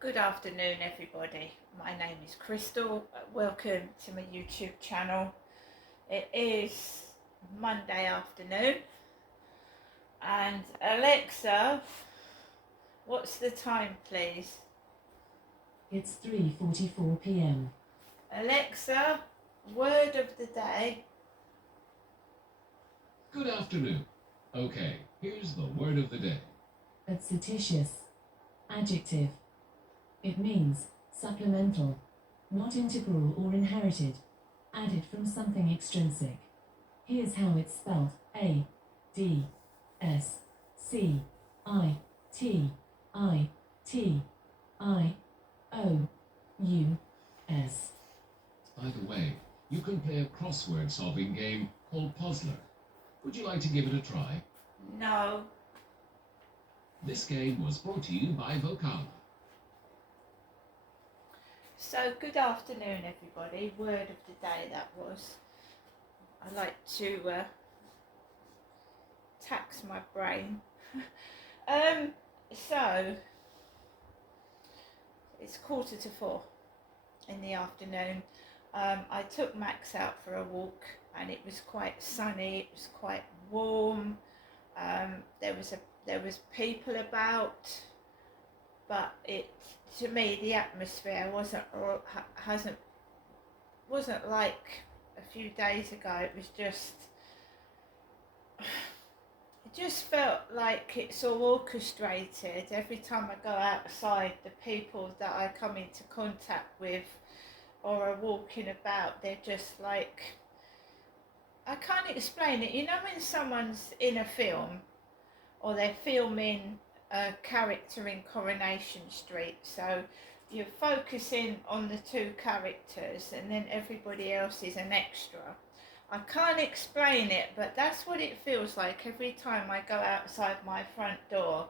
Good afternoon, everybody. My name is Crystal. Welcome to my YouTube channel. It is Monday afternoon, and Alexa, what's the time, please? It's 3:44 p.m. Alexa, word of the day. Good afternoon. Okay, here's the word of the day. Adventitious. Adjective. It means supplemental, not integral or inherited, added from something extrinsic. Here's how it's spelled: Addscittious. By the way, you can play a crossword solving game called Puzzler. Would you like to give it a try? No. This game was brought to you by Vocala. So, good afternoon, everybody. Word of the day that was. I like to tax my brain. So it's 4:45 in the afternoon. I took Max out for a walk, and it was quite sunny. It was quite warm. There was people about, but to me the atmosphere wasn't like a few days ago. It was just. It just felt like it's all orchestrated. Every time I go outside, the people that I come into contact with or are walking about, they're just like, I can't explain it. You know when someone's in a film or they're filming a character in Coronation Street, so you're focusing on the two characters and then everybody else is an extra. I can't explain it, but that's what it feels like every time I go outside my front door,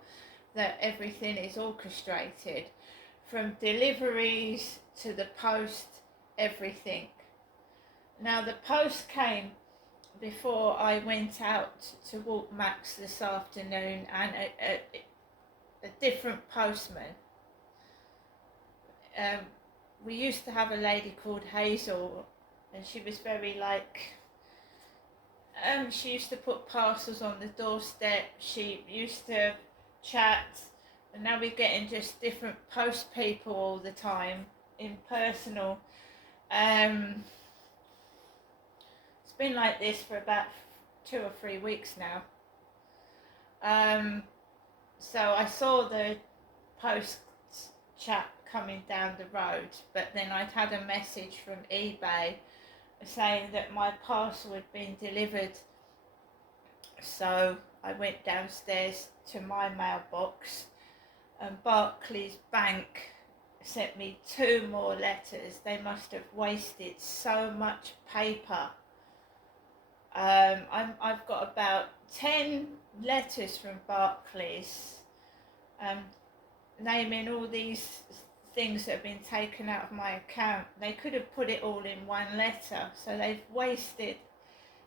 that everything is orchestrated, from deliveries to the post, everything. Now the post came before I went out to walk Max this afternoon, and a different postman. We used to have a lady called Hazel, and she was very like, she used to put parcels on the doorstep. She used to chat, and now we're getting just different post people all the time, impersonal. It's been like this for about 2 or 3 weeks now. So I saw the post chap coming down the road, but then I'd had a message from eBay saying that my parcel had been delivered. So I went downstairs to my mailbox, and Barclays Bank sent me 2 more letters. They must have wasted so much paper. I've got about 10 letters from Barclays, naming all these things that have been taken out of my account. They could have put it all in one letter, so they've wasted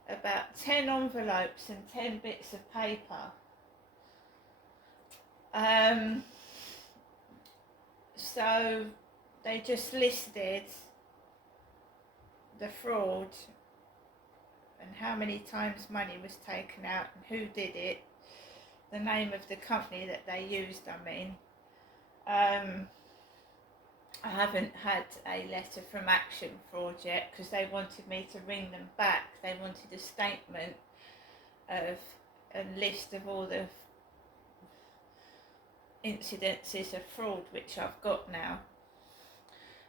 about 10 envelopes and 10 bits of paper. So they just listed the fraud and how many times money was taken out and who did it, the name of the company that they used, I haven't had a letter from Action Fraud yet, because they wanted me to ring them back. They wanted a statement of a list of all the incidences of fraud, which I've got now.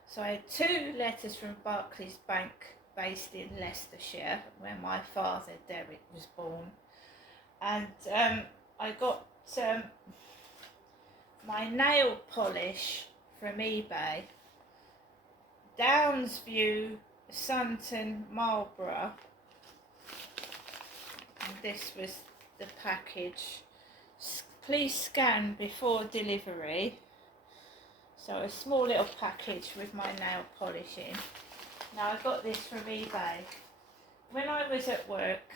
So I had 2 letters from Barclays Bank, based in Leicestershire, where my father Derek was born, and I got my nail polish from eBay, Downsview, Sunton, Marlborough, and this was the package. Please scan before delivery. So a small little package with my nail polish in. Now I got this from eBay. When I was at work,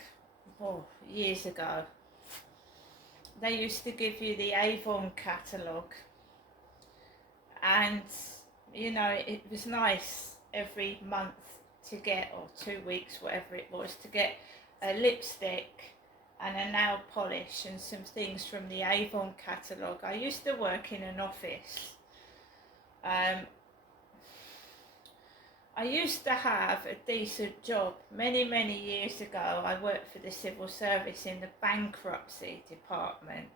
years ago, they used to give you the Avon catalogue, and you know, it was nice every month to get, or 2 weeks, whatever it was, to get a lipstick and a nail polish and some things from the Avon catalogue. I used to work in an office. I used to have a decent job. Many years ago, I worked for the civil service in the bankruptcy department.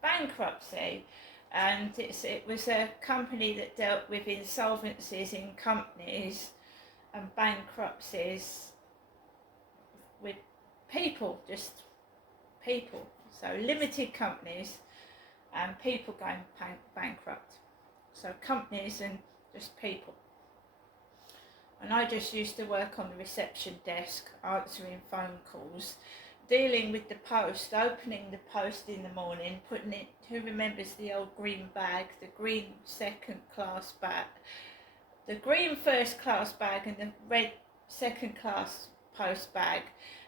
Bankruptcy, and it was a company that dealt with insolvencies in companies and bankruptcies with people, just people. So limited companies and people going bankrupt. So companies and just people. And I just used to work on the reception desk, answering phone calls, dealing with the post, opening the post in the morning, putting it, who remembers the old green bag, the green second class bag, the green first class bag and the red second class post bag.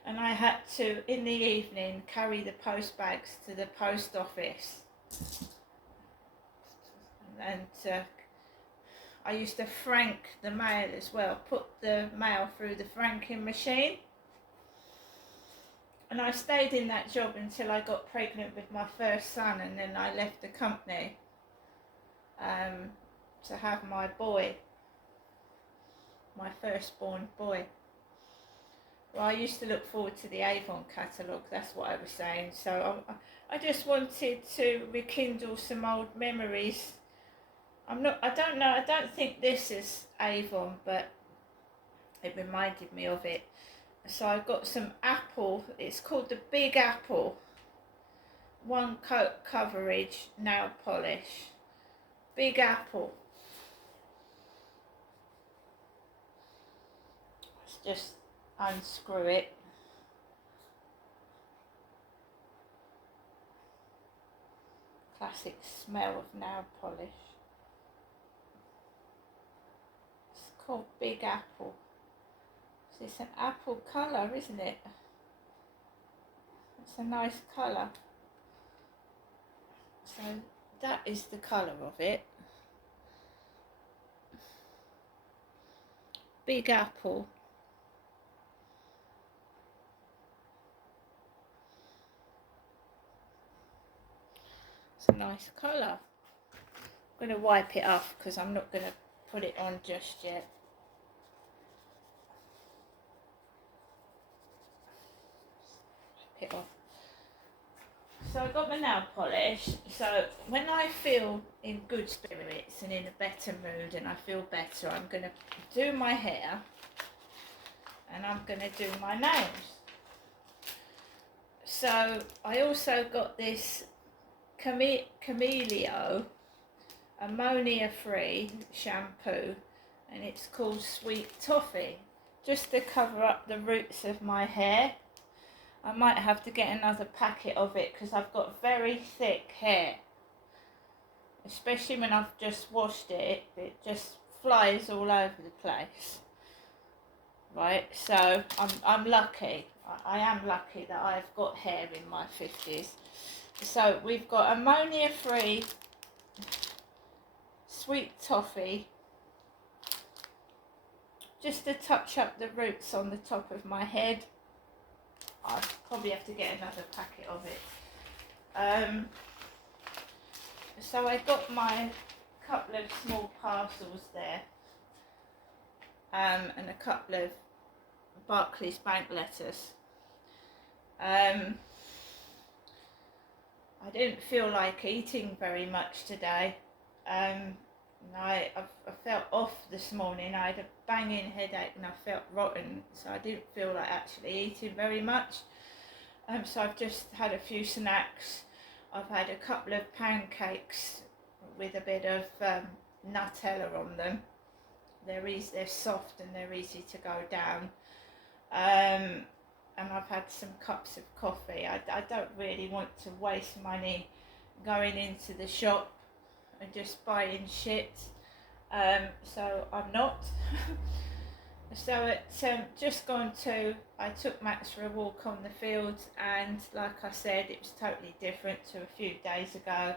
And I had to, in the evening, carry the post bags to the post office. And I used to frank the mail as well, put the mail through the franking machine. And I stayed in that job until I got pregnant with my first son, and then I left the company to have my boy, my firstborn boy. Well, I used to look forward to the Avon catalogue, that's what I was saying. So I just wanted to rekindle some old memories. I don't think this is Avon, but it reminded me of it. So I got some Apple, it's called the Big Apple, 1 coat coverage nail polish. Big Apple. Let's just unscrew it. Classic smell of nail polish. It's called Big Apple. So it's an apple colour, isn't it? It's a nice colour. So that is the colour of it. Big Apple. It's a nice colour. I'm going to wipe it off because I'm not going to put it on just yet. Wipe it off. So I got my nail polish. So when I feel in good spirits and in a better mood and I feel better, I'm going to do my hair and I'm going to do my nails. So I also got this Camelio ammonia-free shampoo, and it's called Sweet Toffee, just to cover up the roots of my hair. I might have to get another packet of it because I've got very thick hair, especially when I've just washed it. It just flies all over the place. Right, so I'm lucky. I am lucky that I've got hair in my 50s. So we've got ammonia-free Sweet Toffee, just to touch up the roots on the top of my head. I'll probably have to get another packet of it. So I got my couple of small parcels there, and a couple of Barclays bank letters. I didn't feel like eating very much today. I felt off this morning. I had a banging headache and I felt rotten, so I didn't feel like actually eating very much. So I've just had a few snacks. I've had a couple of pancakes with a bit of Nutella on them. They're soft and they're easy to go down. And I've had some cups of coffee. I don't really want to waste money going into the shop and just buying shit, so I'm not. So it's I took Max for a walk on the fields, and like I said, it was totally different to a few days ago.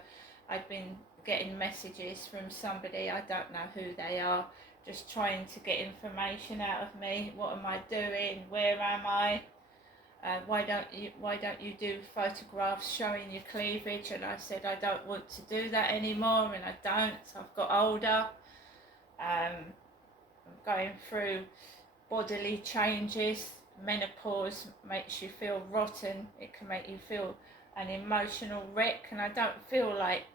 I'd been getting messages from somebody, I don't know who they are, just trying to get information out of me. What am I doing? Where am I? Why don't you do photographs showing your cleavage? And I said I don't want to do that anymore, and I don't. I've got older. I'm going through bodily changes. Menopause makes you feel rotten. It can make you feel an emotional wreck, and I don't feel like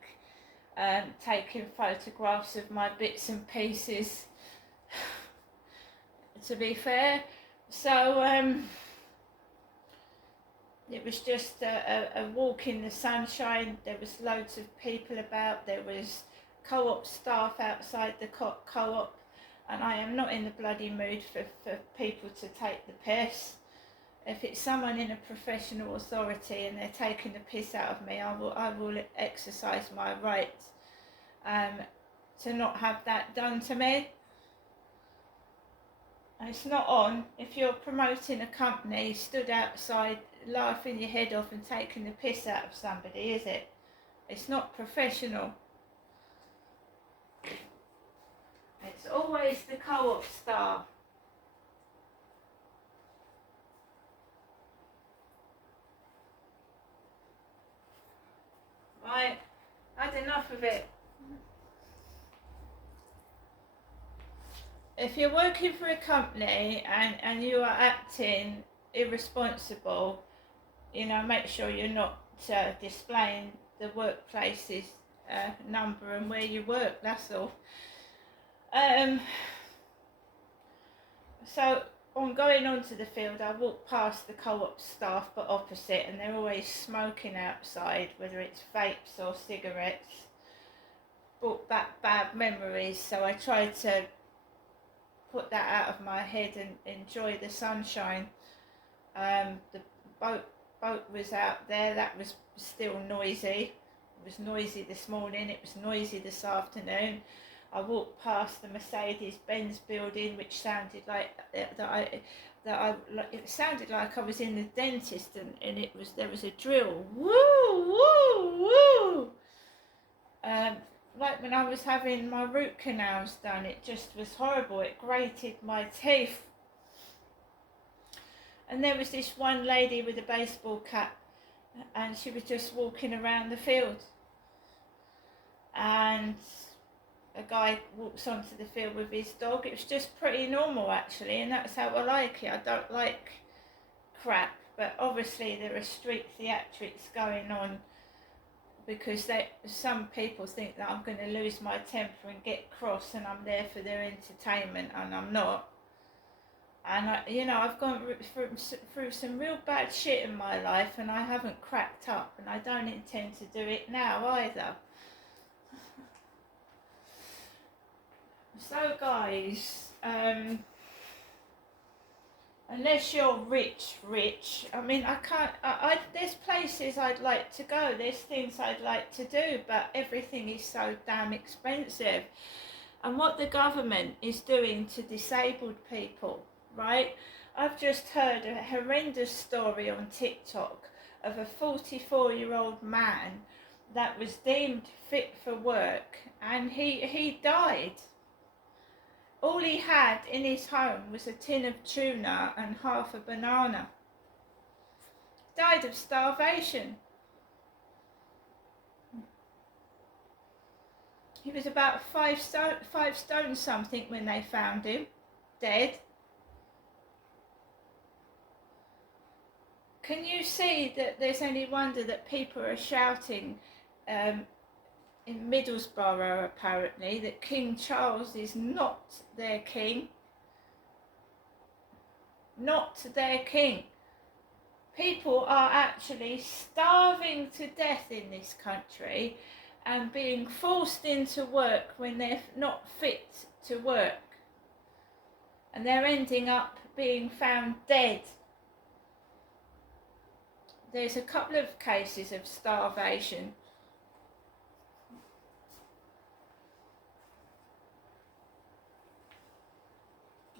taking photographs of my bits and pieces, to be fair. So it was just a walk in the sunshine. There was loads of people about. There was co-op staff outside the co-op, and I am not in the bloody mood for people to take the piss. If it's someone in a professional authority and they're taking the piss out of me, I will exercise my right to not have that done to me. And it's not on if you're promoting a company, stood outside laughing your head off and taking the piss out of somebody, is it? It's not professional. It's always the co-op staff. Right, had enough of it. If you're working for a company and you are acting irresponsible, you know, make sure you're not displaying the workplace's number and where you work, that's all. So on going onto the field, I walked past the co-op staff but opposite, and they're always smoking outside, whether it's vapes or cigarettes. Brought back bad memories, so I tried to put that out of my head and enjoy the sunshine. The boat was out there. That was still noisy. It was noisy this morning, it was noisy this afternoon. I walked past the Mercedes-Benz building, which sounded like it sounded like I was in the dentist, and there was a drill. Woo, woo, woo. Like when I was having my root canals done, it just was horrible. It grated my teeth. And there was this one lady with a baseball cap, and she was just walking around the field. And a guy walks onto the field with his dog. It was just pretty normal, actually, and that's how I like it. I don't like crap, but obviously there are street theatrics going on, because some people think that I'm going to lose my temper and get cross, and I'm there for their entertainment, and I'm not. And I've gone through some real bad shit in my life, and I haven't cracked up, and I don't intend to do it now either. So guys, unless you're rich, I mean, there's places I'd like to go, there's things I'd like to do, but everything is so damn expensive. And what the government is doing to disabled people, right? I've just heard a horrendous story on TikTok of a 44-year-old man that was deemed fit for work, and he died. All he had in his home was a tin of tuna and half a banana. Died of starvation. He was about 5 stone something when they found him, dead. Can you see that there's any wonder that people are shouting in Middlesbrough, apparently, that King Charles is not their king? Not their king. People are actually starving to death in this country and being forced into work when they're not fit to work. And they're ending up being found dead. There's a couple of cases of starvation.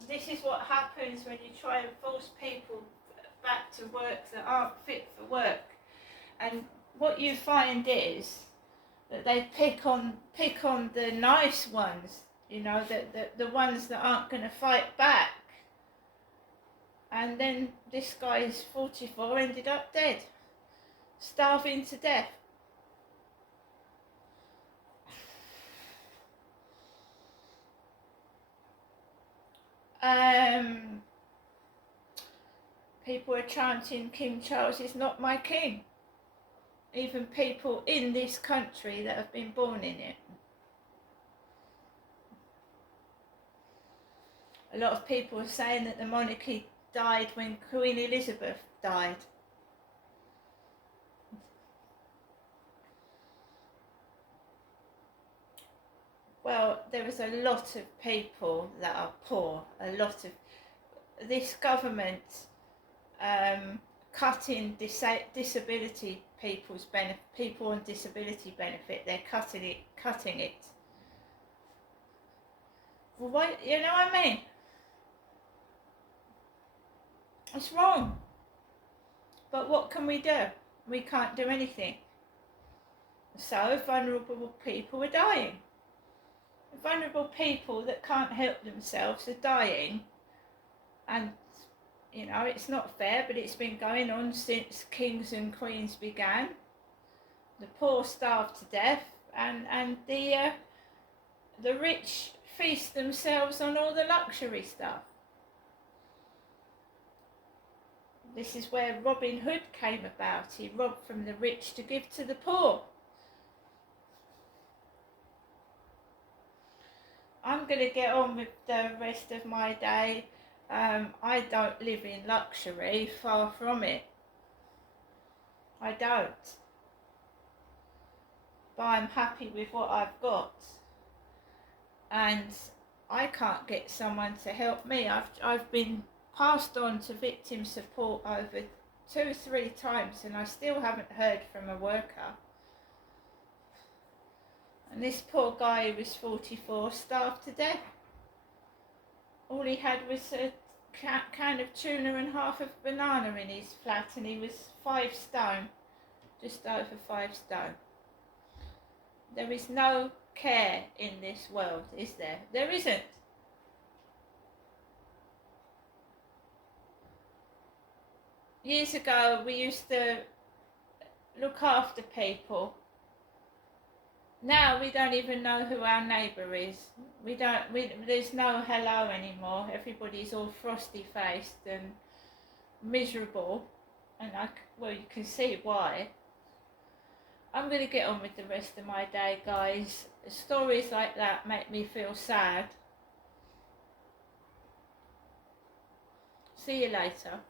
This is what happens when you try and force people back to work that aren't fit for work. And what you find is that they pick on the nice ones, you know, the ones that aren't going to fight back. And then this guy's 44 ended up dead, starving to death. People are chanting, King Charles is not my king. Even people in this country that have been born in it. A lot of people are saying that the monarchy died when Queen Elizabeth died. Well, there is a lot of people that are poor. A lot of this government cutting disability people's benefit, people on disability benefit. They're cutting it. Well, what, you know what I mean? It's wrong. But what can we do? We can't do anything. So vulnerable people are dying. Vulnerable people that can't help themselves are dying. And, you know, it's not fair, but it's been going on since kings and queens began. The poor starve to death, and the rich feast themselves on all the luxury stuff. This is where Robin Hood came about. He robbed from the rich to give to the poor. I'm going to get on with the rest of my day. I don't live in luxury, far from it. I don't. But I'm happy with what I've got. And I can't get someone to help me. I've been passed on to victim support over 2-3 times, and I still haven't heard from a worker. And this poor guy who was 44 starved to death. All he had was a can of tuna and half of banana in his flat, and he was 5 stone, just over 5 stone. There is no care in this world, is there? There isn't. Years ago, we used to look after people. Now we don't even know who our neighbour is. There's no hello anymore. Everybody's all frosty faced and miserable, and well, you can see why. I'm going to get on with the rest of my day, guys. Stories like that make me feel sad. See you later.